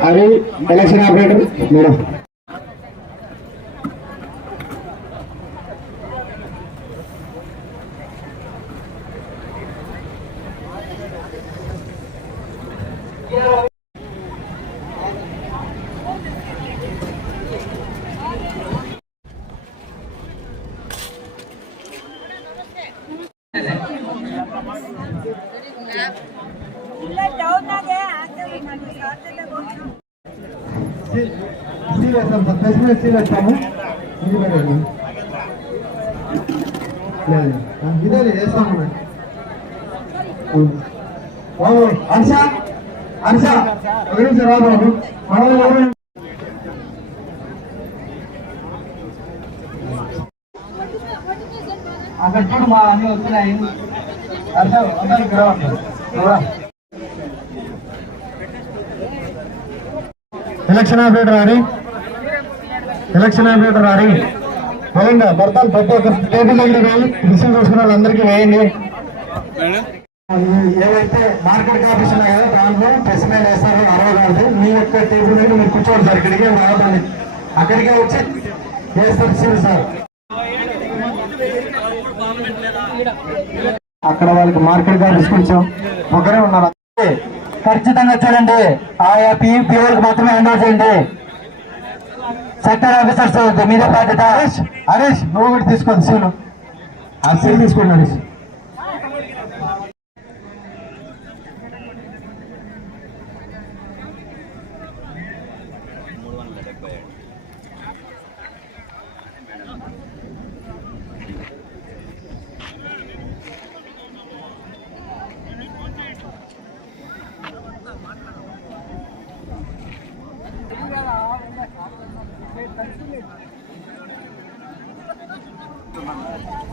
अभी election operator madam Thank you. ఇదే వేస్తాము హర్ష హర్ష ఒక నిమిషం రాబాబు మనం అక్కడ చూడు మా అన్నీ వస్తున్నాయి. హర్ష అందరికి రావాలి ఎలక్షన్ ఆపరేటర్ రారి ఎలక్షన్ ఆపరేటర్ రారి వేయండి భర్తలు ప్రతి ఒక్క టేబుల్ దగ్గర పోయి రిసీవ్ చేసుకున్న వాళ్ళందరికీ వేయండి ఏవైతే మార్కెట్ ఆఫీస్ ఉన్నాయి కదా దాంట్లో ప్రెస్ మీద వేస్తారు అరవై మీ యొక్క టేబుల్ దగ్గర మీరు కూర్చోండి సార్ ఇక్కడికే రావద్దండి. అక్కడికే వచ్చి వేస్తారు రిసీవ్ సార్. అక్కడ వాళ్ళకి మార్కెట్ ఆఫీస్ కొంచెం ఒకరే ఉన్నారు. ఖచ్చితంగా చూడండి ఆయా పీఓలకు మాత్రమే హ్యాండ్ ఓవర్ చేయండి. సెక్టర్ ఆఫీసర్స్ మీద బాధ్యత. హరీష్ హరీష్ నువ్వు కూడా తీసుకోండి సీను ఆ సీన్ తీసుకోండి హరీష్. 감사합니다.